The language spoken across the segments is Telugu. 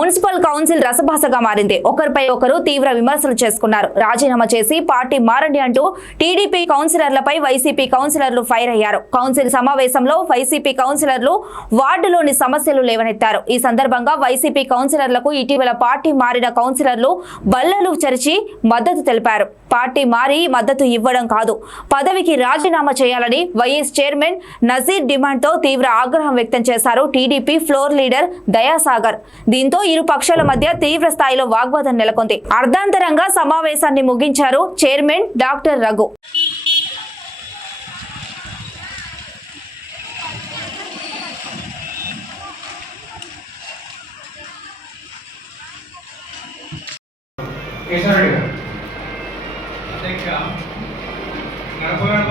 మున్సిపల్ కౌన్సిల్ రసభాసగా మారింది. ఒకరిపై ఒకరు తీవ్ర విమర్శలు చేసుకున్నారు. రాజీనామా చేసి పార్టీ మారండి అంటూ టీడీపీ కౌన్సిలర్లపై వైసీపీ కౌన్సిలర్లు ఫైర్ అయ్యారు. కౌన్సిల్ సమావేశంలో వైసీపీ కౌన్సిలర్లు వార్డులోని సమస్యలు లేవనెత్తారు. ఈ సందర్భంగా వైసీపీ కౌన్సిలర్లకు ఇటీవల పార్టీ మారిన కౌన్సిలర్లు బల్లలు చరిచి మద్దతు తెలిపారు. పార్టీ మారి మద్దతు ఇవ్వడం కాదు, పదవికి రాజీనామా చేయాలని వైఎస్ చైర్మన్ నజీర్ డిమాండ్తో తీవ్ర ఆగ్రహం వ్యక్తం చేశారు టీడీపీ ఫ్లోర్ లీడర్ దయాసాగర్. దీంతో ఇరు పక్షాల మధ్య తీవ్ర స్థాయిలో వాగ్వాదం నెలకొంది. అర్ధాంతరంగా సమావేశాన్ని ముగించారు చైర్మన్ డాక్టర్ రఘు.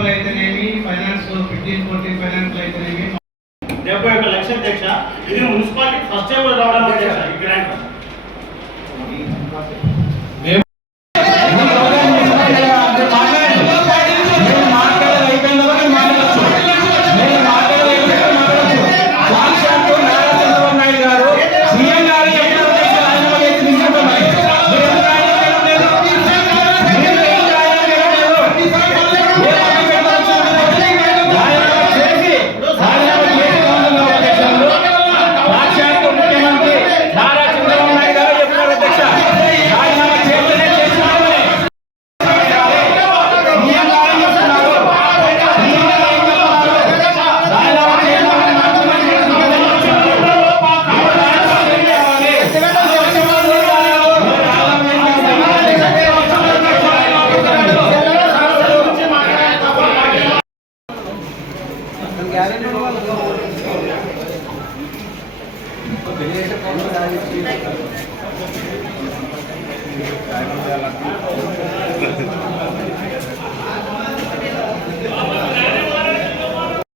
అయితేనేమి ఫైనాన్స్ 15-14 ఫైనాన్స్ అయితేనేమి 71 లక్షల అధ్యక్ష. ఇది మున్సిపాలిటీ ఫస్ట్ టైం రావడం అధ్యక్ష. ఈ గ్రాంట్ Gracias.